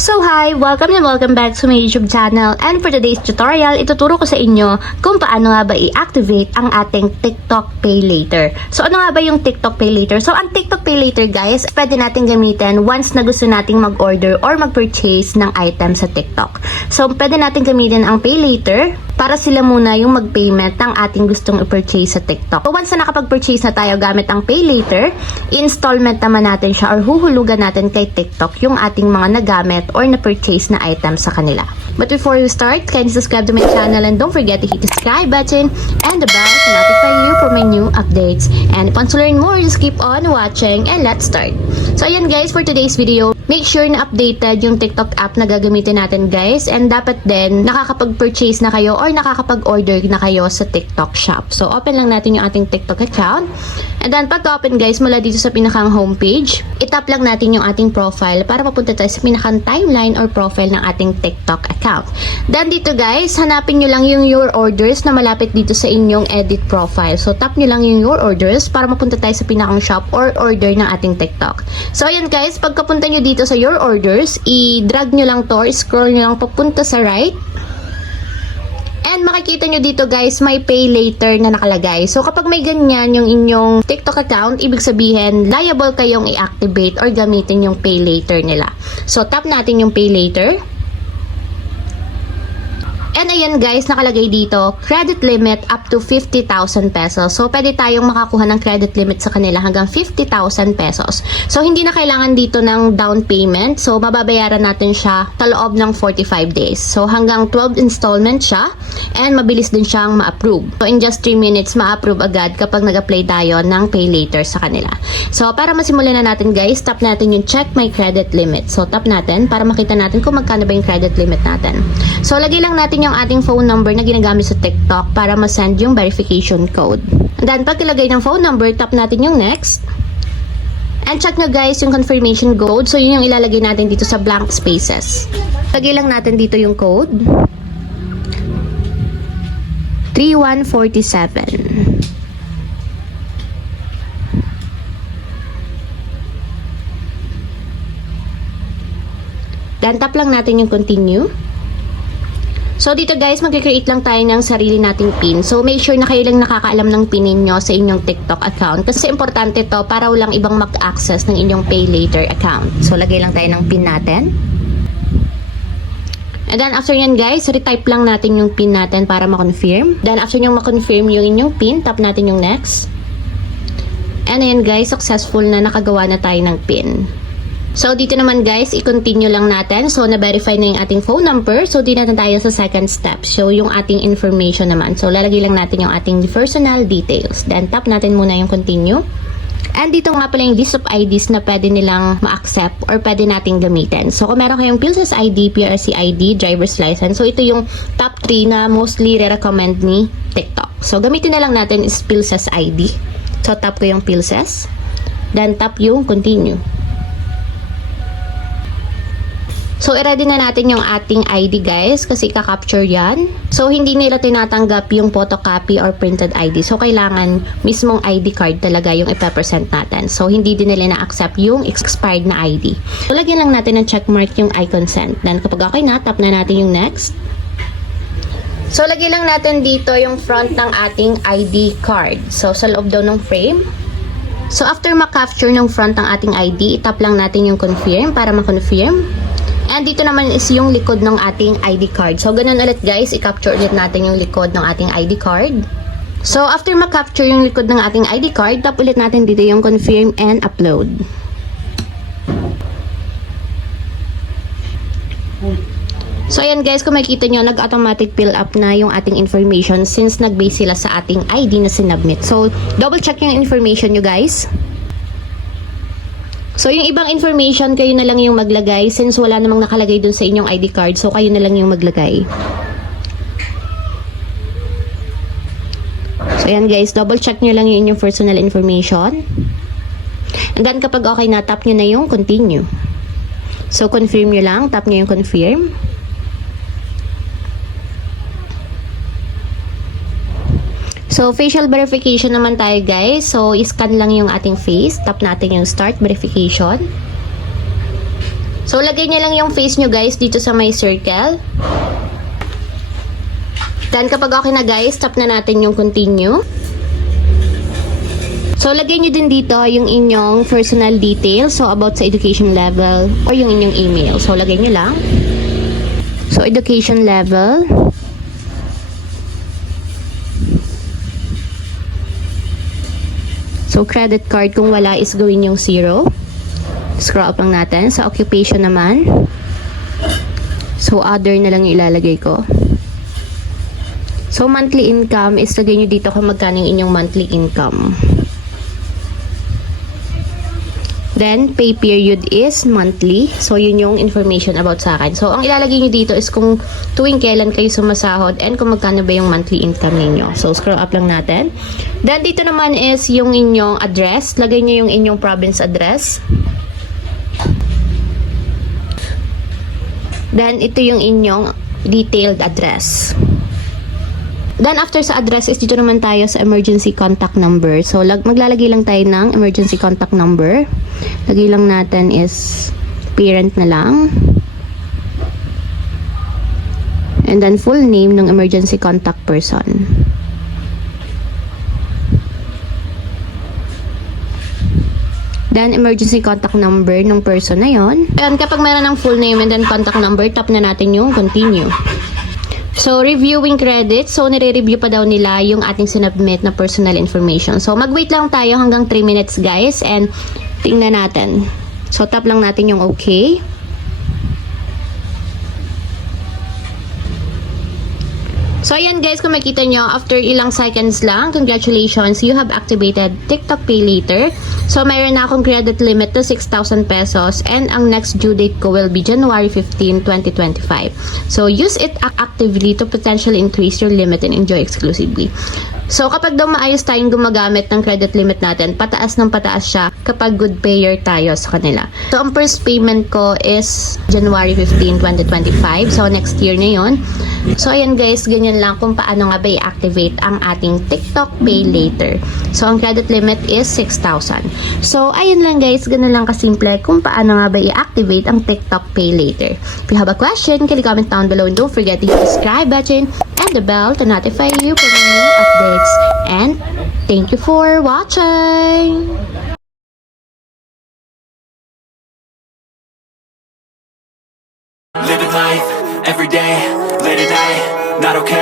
So hi! Welcome and welcome back to my YouTube channel, and for today's tutorial, ituturo ko sa inyo kung paano nga ba i-activate ang ating TikTok Pay Later. So ano nga ba yung TikTok Pay Later? So ang TikTok Pay Later guys, pwede natin gamitin once na gusto nating mag-order or mag-purchase ng item sa TikTok. So pwede natin gamitin ang Pay Later para sila muna yung mag-payment ng ating gustong i-purchase sa TikTok. So once na nakapag-purchase na tayo gamit ang Pay Later, installment naman natin siya or huhulugan natin kay TikTok yung ating mga nagamit or na-purchase na items sa kanila. But before we start, kindly subscribe to my channel and don't forget to hit the subscribe button and the bell to notify you for my new updates. And if you want to learn more, just keep on watching and let's start. So ayan guys, for today's video, make sure na updated yung TikTok app na gagamitin natin guys, and dapat din nakakapag-purchase na kayo or nakakapag-order na kayo sa TikTok shop. So open lang natin yung ating TikTok account, and then pag open guys, mula dito sa pinakang homepage, itap lang natin yung ating profile para mapunta tayo sa pinakang timeline or profile ng ating TikTok account. Then dito guys, hanapin nyo lang yung your orders na malapit dito sa inyong edit profile. So tap nyo lang yung your orders para mapunta tayo sa pinakang shop or order ng ating TikTok. So ayan guys, pagkapunta nyo dito sa your orders, i-drag nyo lang to, scroll nyo lang papunta sa right. And makikita nyo dito guys, may Pay Later na nakalagay. So kapag may ganyan yung inyong TikTok account, ibig sabihin, liable kayong i-activate or gamitin yung Pay Later nila. So tap natin yung Pay Later. And ayan guys, nakalagay dito, credit limit up to 50,000 pesos. So, pwede tayong makakuha ng credit limit sa kanila hanggang 50,000 pesos. So, hindi na kailangan dito ng down payment. So, mababayaran natin siya sa loob ng 45 days. So, hanggang 12 installment siya and mabilis din siyang ma-approve. So, in just 3 minutes, ma-approve agad kapag nag-apply tayo ng Pay Later sa kanila. So, para masimulan na natin guys, tap natin yung check my credit limit. So, tap natin para makita natin kung magkano ba yung credit limit natin. So, lagay lang natin yung ating phone number na ginagamit sa TikTok para ma-send yung verification code. And then, pag ilagay ng phone number, tap natin yung next. And check nyo guys yung confirmation code. So, yun yung ilalagay natin dito sa blank spaces. Lagay lang natin dito yung code. 3147. Then, tap lang natin yung continue. So, dito guys, mag-create lang tayo ng sarili nating PIN. So, make sure na kayo lang nakakaalam ng PIN ninyo sa inyong TikTok account. Kasi importante to para walang ibang mag-access ng inyong Pay Later account. So, lagay lang tayo ng PIN natin. And then, after yan guys, retype lang natin yung PIN natin para ma-confirm. Then, after nyo ma-confirm yung inyong PIN, tap natin yung next. And ayan guys, successful na nakagawa na tayo ng PIN. So, dito naman guys, i-continue lang natin. So, na-verify na yung ating phone number. So, di natin tayo sa second step. So, yung ating information naman. So, lalagay lang natin yung ating personal details. Then, tap natin muna yung continue. And dito nga pala yung list of IDs na pwede nilang ma-accept or pwede nating gamitin. So, kung meron kayong PhilSys ID, PRC ID, driver's license. So, ito yung top 3 na mostly re-recommend ni TikTok. So, gamitin na lang natin is PhilSys ID. So, tap ko yung PhilSys. Then, tap yung continue. So, i-ready na natin yung ating ID guys kasi ka-capture yan. So, hindi nila tinatanggap yung photocopy or printed ID. So, kailangan mismong ID card talaga yung ipapresent natin. So, hindi din nila na-accept yung expired na ID. So, lagyan lang natin ng checkmark yung I consent. Then, kapag okay na, tap na natin yung next. So, lagyan lang natin dito yung front ng ating ID card. So, sa loob daw ng frame. So, after ma-capture yung front ng ating ID, itap lang natin yung confirm para ma-confirm. And dito naman is yung likod ng ating ID card. So, ganun ulit guys, i-capture ulit natin yung likod ng ating ID card. So, after ma-capture yung likod ng ating ID card, tap ulit natin dito yung confirm and upload. So, ayan guys, kung makikita nyo, nag-automatic fill up na yung ating information since nag-base sila sa ating ID na sinubmit. So, double check yung information nyo guys. So, yung ibang information, kayo na lang yung maglagay since wala namang nakalagay dun sa inyong ID card. So, kayo na lang yung maglagay. So, ayan guys, double check nyo lang yung inyong personal information. And then, kapag okay na, tap nyo na yung continue. So, confirm nyo lang, tap nyo yung confirm. So, facial verification naman tayo guys. So, scan lang yung ating face. Tap natin yung start verification. So, lagay niyo lang yung face nyo guys dito sa may circle. Then, kapag okay na guys, tap na natin yung continue. So, lagay nyo din dito yung inyong personal details. So, about sa education level or yung inyong email. So, lagay nyo lang. So, education level. So, credit card kung wala is gawin yung 0. Scroll up lang natin. Sa occupation naman. So, other na lang yung ilalagay ko. So, monthly income is lagay nyo dito kung magkano yung inyong monthly income. Then, pay period is monthly. So, yun yung information about sa akin. So, ang ilalagay nyo dito is kung tuwing kailan kayo sumasahod and kung magkano ba yung monthly income ninyo. So, scroll up lang natin. Then, dito naman is yung inyong address. Lagay nyo yung inyong province address. Then, ito yung inyong detailed address. Then, after sa address is dito naman tayo sa emergency contact number. So, maglalagay lang tayo ng emergency contact number. Lagay lang natin is parent na lang. And then, full name ng emergency contact person. Then, emergency contact number ng person na yon. And kapag meron ng full name and then contact number, tap na natin yung continue. So, reviewing credit. So, nire-review pa daw nila yung ating sinubmit na personal information. So, mag-wait lang tayo hanggang 3 minutes guys and tingnan natin. So, tap lang natin yung okay. So, ayan guys, kung makita nyo, after ilang seconds lang, congratulations, you have activated TikTok Pay Later. So, mayroon na akong credit limit to 6,000 pesos and ang next due date ko will be January 15, 2025. So, use it actively to potentially increase your limit and enjoy exclusively. So, kapag daw maayos tayong gumagamit ng credit limit natin, pataas ng pataas siya kapag good payer tayo sa kanila. So, ang first payment ko is January 15, 2025. So, next year na yun. So, ayan guys, ganyan lang kung paano nga ba i-activate ang ating TikTok Pay Later. So, ang credit limit is 6,000. So, ayun lang guys, ganun lang kasimple kung paano nga ba i-activate ang TikTok Pay Later. If you have a question, can you comment down below and don't forget to hit the subscribe button and the bell to notify you for new updates. And thank you for watching! Living life, every day, late at night, not okay.